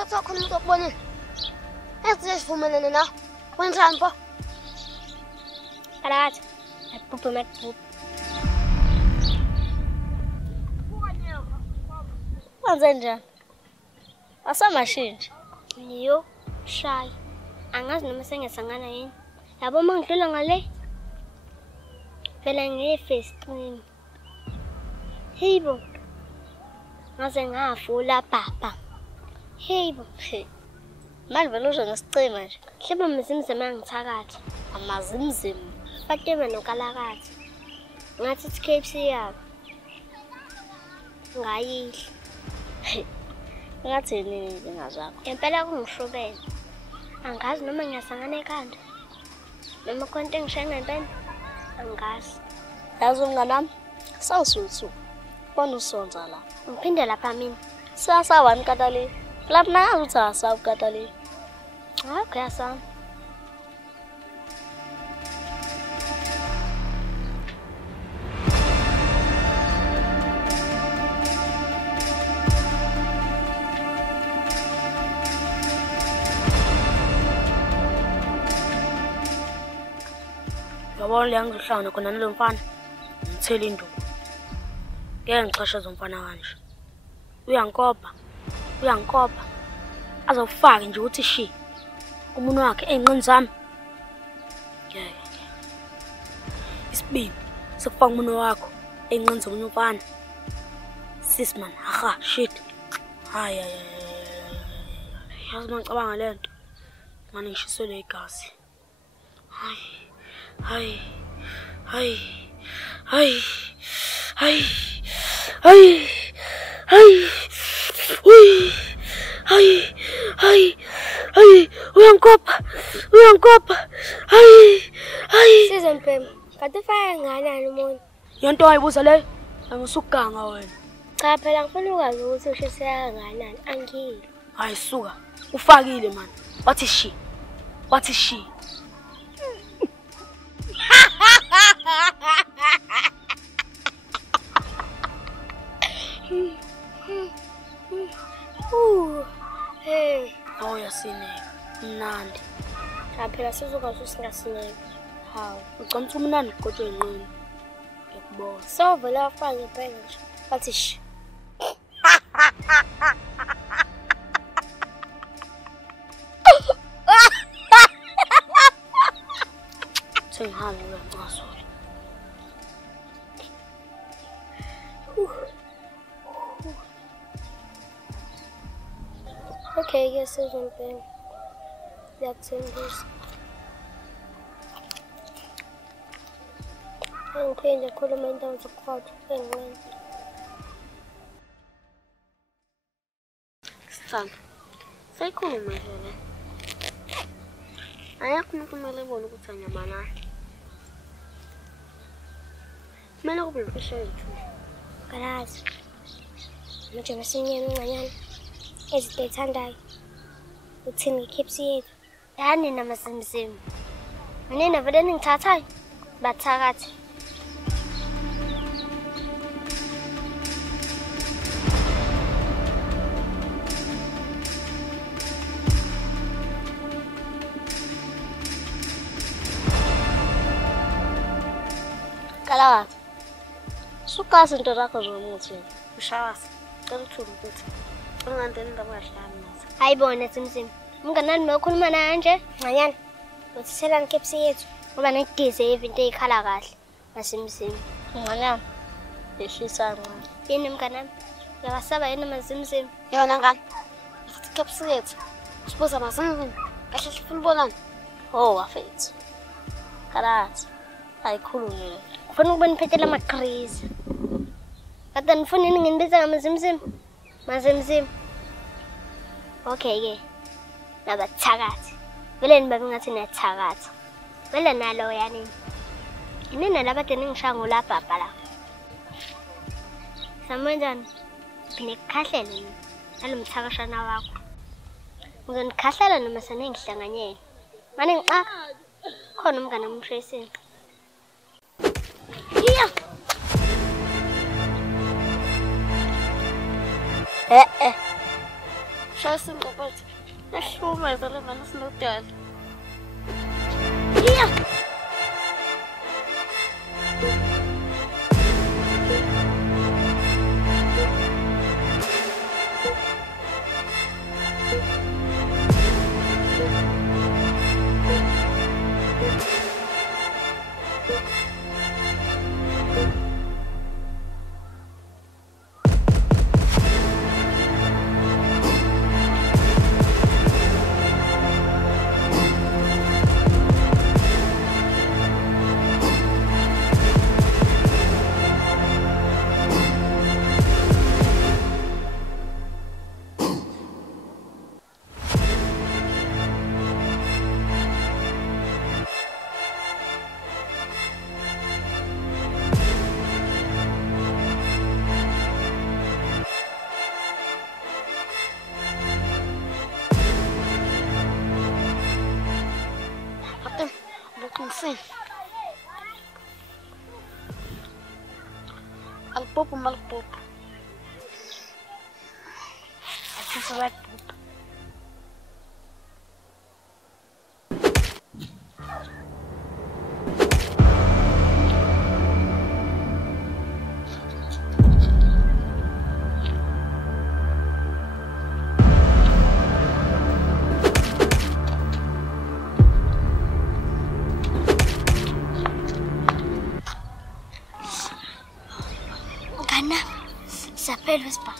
bathi wakhona umuntu okubonile. Ethi sivumelene na. Wenzani pho? Kalathi. Ayibhubhe makubhubhe. Wenze njani? Asamashintsha. Yo, shy. Angazi noma sengesangana yini. Yabo mangidlula ngale. Phela ngefestini. Hibo. Ngaze ngafula baba. Hibo. Manje vele uze ngesicima nje. Hleba mzimzima ngithakathi. Amazimzima. Fatima nokalakathi. Ngathi KFC yabo. Ngayidla. Ngathi nini ngazakho. Impela kungishrubele. Angazi noma ngiyasangana ekhanda. Noma konke engishaya ngempela. Angazi. Yazi umnganami, sawusuthu. Bona usonza la. Ngiphinde lapha mina. Siyasawani katali. Lapha nazi uthi asawukatali. Okay, asam. Yabona le ngizohlangana khona nalo mfana. Ngithela induku. Ngeke ngichasheze umfana kanje. Uyankopa. Azawufaka nje uthi shi. Umuntu wakhe enqini zami. Ngeke. Isibindi sekufaka umuntu wakho enqini zomunye umfana. Sis man, aha, shit. Hayi. Yazi mangicabanga lento. Manje ngishiselwe igazi. Hayi. Uyankopa. Hayi. Size mpema. Kade ufaya ngani umuntu? Yonto ayibuza le. Angisukuganga wena. Cha phela ngifuna ukwazi ukuthi ushisa kangakanani. Angiyilo. Hayi suka. Ufakile man. Wathi shi. Hey. Oh yasineka. Mnandi. Cha phela sizokwazi usingasineki. Hawu, ucamtha umnandi kodwa enqini. Ngiyakubona. So vele afanye phela nje. Wathi shi. Sengihambe ngaso. Okay, yes, sizompema. Yakuthembisa. Angiphinde khuluma into zokukhotha enqini. Sithanda. Seyikhuluma nje le. Ayakho umuntu kumele ebone ukuthi anyamana. Kumele kube imfihlo yethu. Kalazi. Manje basinyeme nganyana. Ezinto ethandayo. Uthini KFC yethu? Yani namasimsim. Mina vele ningithathayo. Bathakathi. Kalawathi. Suka izinto zakho zomuthi. Ushawasi. Cela uthule ukuthi. Ungandeni indaba kahlanu nathi. Hayibona simsim. Umnganami nokhuluma naye nje. Nganyana. Uthithela KFC yethu. Ngoba ngideserve into eyikhala kahle. Masimsim. Nganyana. Yehlisa ncane. Yini mnganami? Uyawasaba yini masimsim? Yona ngani? Futhi KFC yethu. Sibuza masini. Kahle sifuna ubonana. Oh, wafethu. Kalawathi. Ayikhulume. Ufuna ukubona iphethela amaqhrizi. Kade nifuna yini nginibiza ngamasimsim? Masimsim. Okay ke. Nabathakathi. Vele nibabe ngathi niyathakatha. Vele nalo yani. Inina labade ningishaya ngolabhabha la. Samanjani? Phine kukhahlele mina. Nalomthakashana wakho. Ngizonikhahlela noma senengihlanganyela. Manje ngixa khona umngane omshayiseni. Yeah. Shaya isinqobathi. Yahlukumeza le ngane sinodala. Sim. Alpopo malpopo. Aqui só vai popo. Siyaphela wesibhamu.